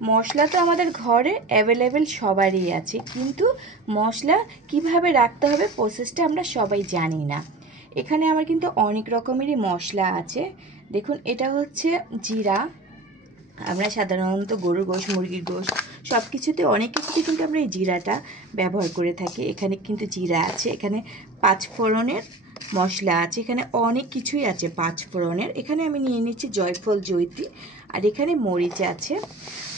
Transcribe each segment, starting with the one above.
মশলা তো আমাদের ঘরে অ্যাভেলেবেল সবারই আছে, কিন্তু মশলা কিভাবে রাখতে হবে প্রসেসটা আমরা সবাই জানি না। এখানে আমার কিন্তু অনেক রকমেরই মশলা আছে। দেখুন, এটা হচ্ছে জিরা। আমরা সাধারণত গরুর গোশ, মুরগির গোশ সব কিছুতে, অনেক কিছুতে কিন্তু আমরা এই জিরাটা ব্যবহার করে থাকি। এখানে কিন্তু জিরা আছে, এখানে পাঁচফোড়নের মশলা আছে, এখানে অনেক কিছুই আছে পাঁচফোড়নের। এখানে আমি নিয়ে নিচ্ছি জয়ফল, জয়িত্রী, আর এখানে মরিচ আছে।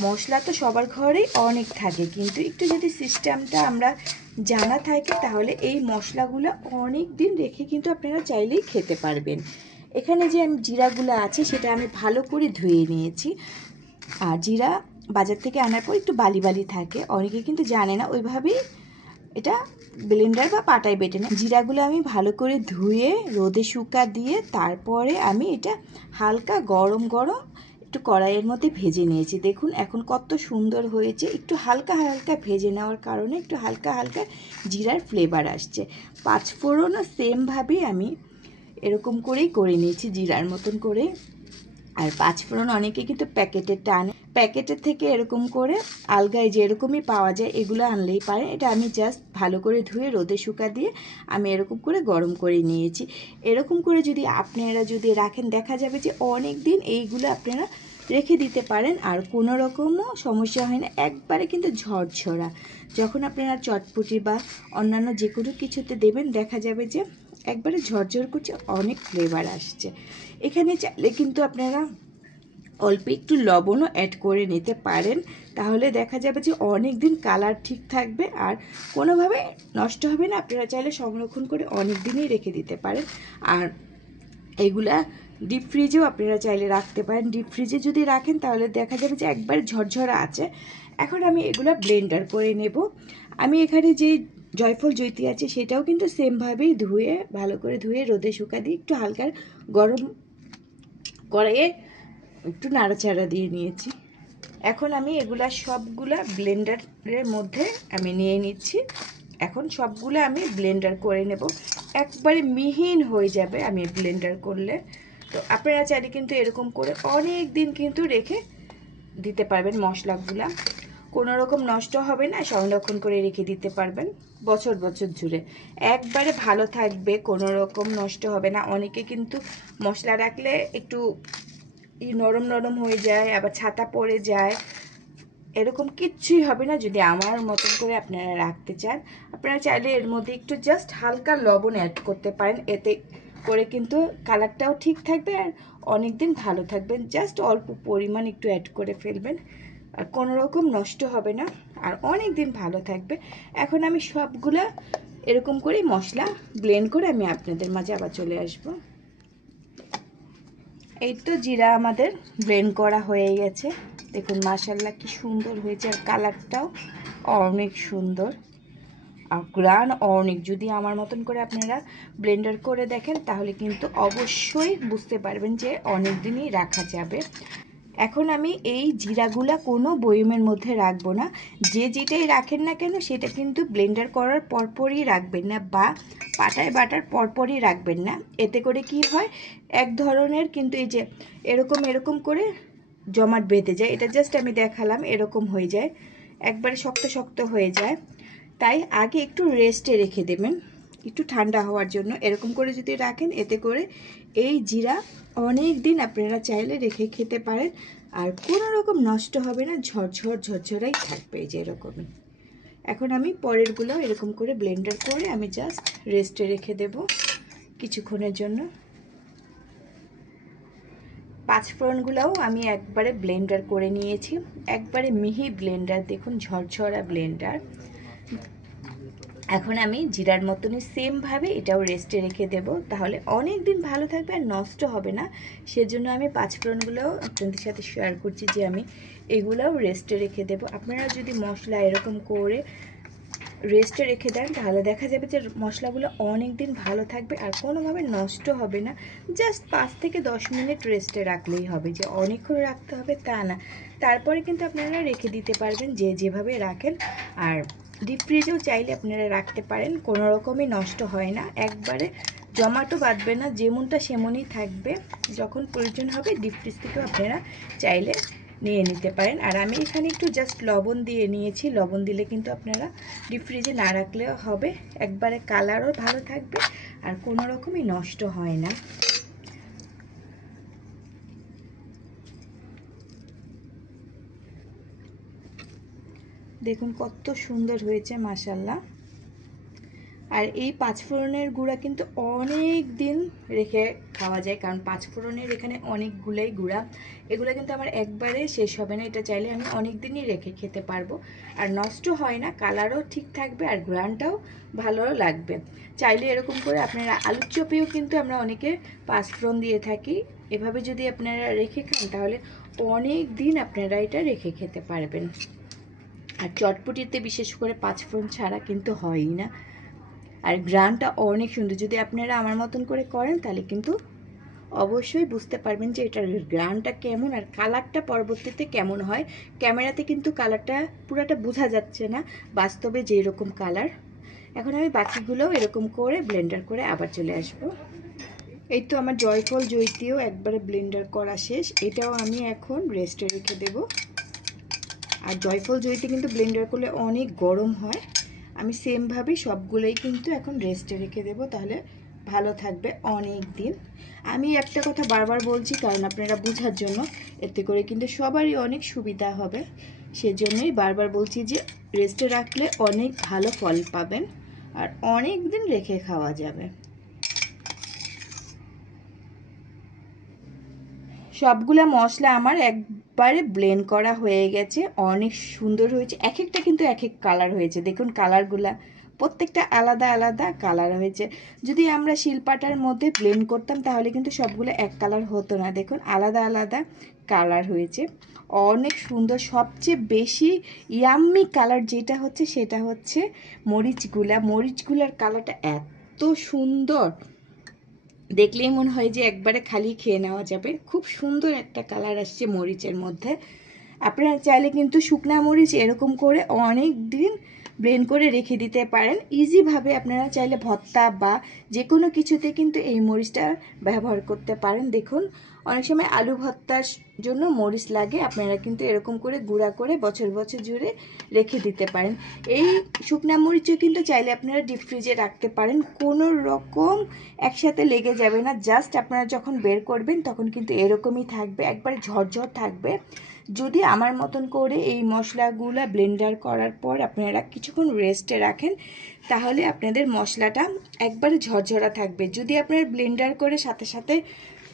মশলা তো সবার ঘরেই অনেক থাকে, কিন্তু একটু যদি সিস্টেমটা আমরা জানা থাকে তাহলে এই মশলাগুলো অনেক দিন রেখে কিন্তু আপনারা চাইলেই খেতে পারবেন। এখানে যে জিরাগুলো আছে সেটা আমি ভালো করে ধুয়ে নিয়েছি। আর জিরা বাজার থেকে আনার পর একটু বালি বালি থাকে, অনেকে কিন্তু জানে না, ওইভাবেই এটা ব্লেন্ডার বা পাটায় বেটে নেয়। জিরাগুলো আমি ভালো করে ধুয়ে রোদে শুকা দিয়ে তারপরে আমি এটা হালকা গরম গরম একটু কড়াইয়ের মধ্যে ভেজে নিয়েছি। দেখুন এখন কত সুন্দর হয়েছে। একটু হালকা হালকা ভেজে নেওয়ার কারণে একটু হালকা হালকা জিরার ফ্লেভার আসছে। পাঁচফোড়নও সেমভাবেই আমি এরকম করেই করে নিয়েছি, জিরার মতন করে। আর পাঁচফোড়ন অনেকে কিন্তু প্যাকেটের টানে, প্যাকেটের থেকে এরকম করে আলগায় যে এরকমই পাওয়া যায় এগুলো আনলেই পারে। এটা আমি জাস্ট ভালো করে ধুয়ে রোদে শুকা দিয়ে আমি এরকম করে গরম করে নিয়েছি। এরকম করে যদি আপনারা যদি রাখেন দেখা যাবে যে অনেক দিন এইগুলো আপনারা রেখে দিতে পারেন আর কোনো রকমও সমস্যা হয় না। একবারে কিন্তু ঝরঝরা, যখন আপনারা চটপটি বা অন্যান্য যে কোনো কিছুতে দেবেন দেখা যাবে যে একবারে ঝরঝর করছে, অনেক ফ্লেভার আসছে। এখানে চাইলে কিন্তু আপনারা অল্প একটু লবণও অ্যাড করে নিতে পারেন, তাহলে দেখা যাবে যে অনেক দিন কালার ঠিক থাকবে আর কোনোভাবে নষ্ট হবে না। আপনারা চাইলে সংরক্ষণ করে অনেক দিনই রেখে দিতে পারেন। আর এগুলা ডিপ ফ্রিজেও আপনারা চাইলে রাখতে পারেন। ডিপ ফ্রিজে যদি রাখেন তাহলে দেখা যাবে যে একবার ঝরঝরা আছে। এখন আমি এগুলা ব্লেন্ডার করে নেব। আমি এখানে যে জয়ফল, জয়িত্রী আছে সেটাও কিন্তু সেমভাবেই ধুয়ে ভালো করে ধুয়ে রোদে শুকা দিয়ে একটু হালকা গরম কড়াইয়ে একটু নাড়াচাড়া দিয়ে নিয়েছি। এখন আমি এগুলা সবগুলা ব্লেন্ডারের মধ্যে আমি নিয়ে নিচ্ছি। এখন সবগুলো আমি ব্লেন্ডার করে নেব, একবারে মিহিন হয়ে যাবে আমি ব্লেন্ডার করলে। তো আপনারা চাইলে কিন্তু এরকম করে অনেক দিন কিন্তু রেখে দিতে পারবেন। মশলাগুলা কোনো রকম নষ্ট হবে না, সংরক্ষণ করে রেখে দিতে পারবেন বছর বছর জুড়ে, একবারে ভালো থাকবে, কোনো রকম নষ্ট হবে না। অনেকে কিন্তু মশলা রাখলে একটু নরম নরম হয়ে যায়, আবার ছাতা পড়ে যায়, এরকম কিচ্ছুই হবে না যদি আমার মতন করে আপনারা রাখতে চান। আপনারা চাইলে এর মধ্যে একটু জাস্ট হালকা লবণ অ্যাড করতে পারেন, এতে করে কিন্তু কালারটাও ঠিক থাকবে আর অনেক দিন ভালো থাকবেন। জাস্ট অল্প পরিমাণ একটু অ্যাড করে ফেলবেন আর কোনো রকম নষ্ট হবে না আর অনেক দিন ভালো থাকবে। এখন আমি সবগুলা এরকম করে মশলা ব্লেন্ড করে আমি আপনাদের মাঝে আবার চলে আসব। এই তো জিরা আমাদের ব্লেন্ড করা হয়ে গেছে। দেখুন মাশাআল্লাহ কি সুন্দর হয়েছে, আর কালারটাও অনেক সুন্দর আর গ্রান অনেক। যদি আমার মতন করে আপনারা ব্লেন্ডার করে দেখেন তাহলে কিন্তু অবশ্যই বুঝতে পারবেন যে অনেক দিনই রাখা যাবে। এখন আমি এই জিরাগুলা কোনো বয়মের মধ্যে রাখবো না, যে যেটাই রাখেন না কেন সেটা কিন্তু ব্লেন্ডার করার পরপরই রাখবেন না বা পাটায় বাটার পরপরই রাখবেন না। এতে করে কি হয়, এক ধরনের কিন্তু এই যে এরকম করে জমাট বেঁধে যায়। এটা জাস্ট আমি দেখালাম, এরকম হয়ে যায়, একবারে শক্ত শক্ত হয়ে যায়। তাই আগে একটু রেস্টে রেখে দেবেন একটু ঠান্ডা হওয়ার জন্য। এরকম করে যদি রাখেন এতে করে এই জিরা অনেক দিন আপনারা চাইলে রেখে খেতে পারেন আর কোনো রকম নষ্ট হবে না, ঝরঝর ঝরঝরাই থাকবে এই যে এরকমই। এখন আমি পরেরগুলো এরকম করে ব্লেন্ডার করে আমি জাস্ট রেস্টে রেখে দেব কিছুক্ষণের জন্য। পাঁচফোড়নগুলোও আমি একবারে ব্লেন্ডার করে নিয়েছি, একবারে মিহি ব্লেন্ডার, দেখুন ঝরঝরা ব্লেন্ডার। এখন আমি জিরার মতনই সেমভাবে এটাও রেস্টে রেখে দেব, তাহলে অনেক দিন ভালো থাকবে আর নষ্ট হবে না। সেজন্য আমি পাঁচফোড়নগুলোও আপনাদের সাথে শেয়ার করছি যে আমি এগুলোও রেস্টে রেখে দেব। আপনারা যদি মশলা এরকম করে রেস্টে রেখে দেন তাহলে দেখা যাবে যে মশলাগুলো অনেক দিন ভালো থাকবে আর কোনোভাবে নষ্ট হবে না। জাস্ট 5 থেকে 10 মিনিট রেস্টে রাখলেই হবে, যে অনেকক্ষণ রাখতে হবে তা না। তারপরে কিন্তু আপনারা রেখে দিতে পারবেন যে যেভাবে রাখেন। আর ডিপ ফ্রিজেও চাইলে আপনারা রাখতে পারেন, কোনো রকমই নষ্ট হয় না, একবারে জমাটো বাঁধবে না, যেমনটা সেমনই থাকবে। যখন প্রয়োজন হবে ডিপ ফ্রিজ থেকেও আপনারা চাইলে নিয়ে নিতে পারেন। আর আমি এখানে একটু জাস্ট লবণ দিয়ে নিয়েছি। লবণ দিলে কিন্তু আপনারা ডিপ ফ্রিজে না রাখলেও হবে, একবারে কালারও ভালো থাকবে আর কোনো রকমই নষ্ট হয় না। দেখুন কত সুন্দর হয়েছে মাশাআল্লাহ। আর এই পাঁচফোড়নের গুঁড়া কিন্তু অনেক দিন রেখে খাওয়া যায়, কারণ পাঁচফোড়নের এখানে অনেকগুলোই গুঁড়া, এগুলো কিন্তু আমার একবারে শেষ হবে না। এটা চাইলে আমি অনেক দিনই রেখে খেতে পারবো, আর নষ্ট হয় না, কালারও ঠিক থাকবে আর ঘ্রাণটাও ভালো লাগবে। চাইলে এরকম করে আপনারা আলুর চপেও কিন্তু আমরা অনেকে পাঁচফোড়ন দিয়ে থাকি। এভাবে যদি আপনারা রেখে খান তাহলে অনেক দিন আপনারা এটা রেখে খেতে পারবেন। আর চটপটিতে বিশেষ করে পাঁচফোড়ন ছাড়া কিন্তু হয়ই না। আর ঘ্রাণটা অনেক সুন্দর, যদি আপনারা আমার মতন করে করেন তাহলে কিন্তু অবশ্যই বুঝতে পারবেন যে এটার ঘ্রাণটা কেমন আর কালারটা পরবর্তীতে কেমন হয়। ক্যামেরাতে কিন্তু কালারটা পুরাটা বোঝা যাচ্ছে না, বাস্তবে যে এরকম কালার। এখন আমি বাকিগুলোও এরকম করে ব্লেন্ডার করে আবার চলে আসব। এই তো আমার জয়ফল জয়িত্রীও একবারে ব্লেন্ডার করা শেষ, এটাও আমি এখন রেস্টে রেখে দেব। আর জয়ফল জয়িত্রী কিন্তু ব্লেন্ডার করলে অনেক গরম হয়। আমি সেমভাবে সবগুলোই কিন্তু এখন রেস্টে রেখে দেব, তাহলে ভালো থাকবে অনেক দিন। আমি একটা কথা বারবার বলছি কারণ আপনারা বোঝার জন্য, এতে করে কিন্তু সবারই অনেক সুবিধা হবে, সেজন্যই বারবার বলছি যে রেস্টে রাখলে অনেক ভালো ফল পাবেন আর অনেক দিন রেখে খাওয়া যাবে। সবগুলা মশলা আমার একবারে ব্লেন্ড করা হয়ে গেছে, অনেক সুন্দর হয়েছে। এক একটা কিন্তু এক এক কালার হয়েছে, দেখুন কালারগুলা প্রত্যেকটা আলাদা আলাদা কালার হয়েছে। যদি আমরা শিলপাটার মধ্যে ব্লেন্ড করতাম তাহলে কিন্তু সবগুলো এক কালার হতো না, দেখুন আলাদা আলাদা কালার হয়েছে, অনেক সুন্দর। সবচেয়ে বেশি ইয়াম্মি কালার যেটা হচ্ছে সেটা হচ্ছে মরিচগুলার কালারটা এত সুন্দর, দেখলেই মনে হয় যে একবারে খালি খেয়ে নেওয়া যাবে। খুব সুন্দর একটা কালার আসছে মরিচের মধ্যে। আপনারা চাইলে কিন্তু শুকনা মরিচ এরকম করে অনেক দিন ব্লেন্ড করে রেখে দিতে পারেন। ইজিভাবে আপনারা চাইলে ভর্তা বা যে কোনো কিছুতে কিন্তু এই মরিচটা ব্যবহার করতে পারেন। দেখুন অনেক সময় আলু ভর্তার জন্য মরিচ লাগে, আপনারা কিন্তু এরকম করে গুঁড়া করে বছর বছর জুড়ে রেখে দিতে পারেন। এই শুকনা মরিচও কিন্তু চাইলে আপনারা ডিপ ফ্রিজে রাখতে পারেন, কোনো রকম একসাথে লেগে যাবে না। জাস্ট আপনারা যখন বের করবেন তখন কিন্তু এরকমই থাকবে, একবারে ঝরঝর থাকবে। যদি আমার মতন করে এই মশলাগুলো ব্লেন্ডার করার পর আপনারা কিছুক্ষণ রেস্টে রাখেন তাহলে আপনাদের মশলাটা একবারে ঝরঝরা থাকবে। যদি আপনারা ব্লেন্ডার করে সাথে সাথে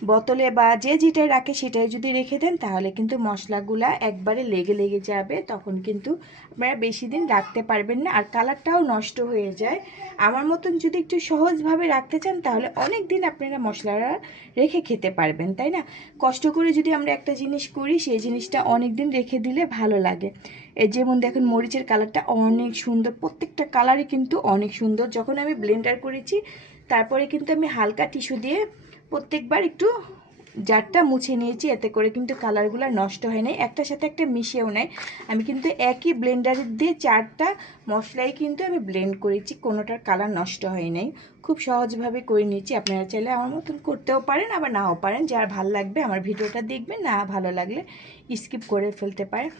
বোতলে বা যে যেটাই রাখে সেটাই যদি রেখে দেন তাহলে কিন্তু মশলাগুলা একবারে লেগে লেগে যাবে, তখন কিন্তু আপনারা বেশি দিন রাখতে পারবেন না আর কালারটাও নষ্ট হয়ে যায়। আমার মতন যদি একটু সহজভাবে রাখতে চান তাহলে অনেক দিন আপনারা মশলাটা রেখে খেতে পারবেন, তাই না? কষ্ট করে যদি আমরা একটা জিনিস করি সেই জিনিসটা অনেক দিন রেখে দিলে ভালো লাগে। এই যেমন দেখুন মরিচের কালারটা অনেক সুন্দর, প্রত্যেকটা কালারই কিন্তু অনেক সুন্দর। যখন আমি ব্লেন্ডার করেছি তারপরে কিন্তু আমি হালকা টিস্যু দিয়ে প্রত্যেকবার একটু জারটা মুছে নিয়েছি, এতে করে কিন্তু কালারগুলো নষ্ট হয় নাই, একটার সাথে একটা মিশেও নেয়। আমি কিন্তু একই ব্লেন্ডার দিয়ে 4টা মশলাই কিন্তু আমি ব্লেন্ড করেছি, কোনোটার কালার নষ্ট হয় নাই। খুব সহজভাবে করে নিয়েছি, আপনারা চাইলে আমার মতন করতেও পারেন আবার নাও পারেন, যার ভালো লাগবে আমার ভিডিওটা দেখবেন, না ভালো লাগলে স্কিপ করে ফেলতে পারেন।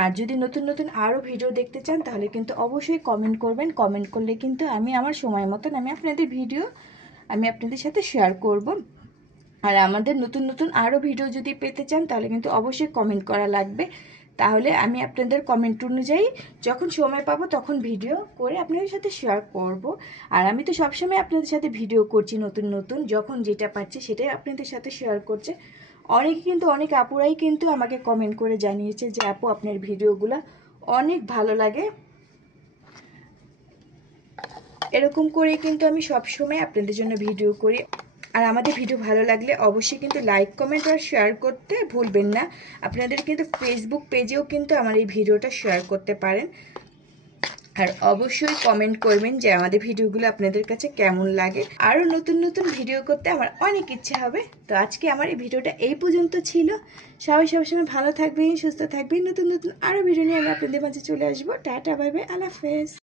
আর যদি নতুন নতুন আরও ভিডিও দেখতে চান তাহলে কিন্তু অবশ্যই কমেন্ট করবেন, কমেন্ট করলে কিন্তু আমি আমার সময় মতন আপনাদের ভিডিও আমি আপনাদের সাথে শেয়ার করব। আর আমাদের নতুন নতুন আরও ভিডিও যদি পেতে চান তাহলে কিন্তু অবশ্যই কমেন্ট করা লাগবে, তাহলে আমি আপনাদের কমেন্ট অনুযায়ী যখন সময় পাবো তখন ভিডিও করে আপনাদের সাথে শেয়ার করব। আর আমি তো সবসময় আপনাদের সাথে ভিডিও করছি নতুন নতুন, যখন যেটা পাচ্ছি সেটাই আপনাদের সাথে শেয়ার করছে। অনেক আপুরাই কিন্তু আমাকে কমেন্ট করে জানিয়েছে যে আপু আপনার ভিডিওগুলো অনেক ভালো লাগে। এরকম করে কিন্তু আমি সবসময় আপনাদের জন্য ভিডিও করি। আর আমাদের ভিডিও ভালো লাগলে অবশ্যই কিন্তু লাইক কমেন্ট আর শেয়ার করতে ভুলবেন না। আপনাদের কিন্তু ফেসবুক পেজেও কিন্তু আমার এই ভিডিওটা শেয়ার করতে পারেন। আর অবশ্যই কমেন্ট করবেন যে আমাদের ভিডিওগুলো আপনাদের কাছে কেমন লাগে। আরও নতুন নতুন ভিডিও করতে আমার অনেক ইচ্ছা হবে। তো আজকে আমার এই ভিডিওটা এই পর্যন্ত ছিল। সবাই সবসময় ভালো থাকবেন, সুস্থ থাকবেন। নতুন নতুন আরও ভিডিও নিয়ে আমি আপনাদের মাঝে চলে আসবো। টাটা, বাই বাই, আল্লাহ হাফেজ।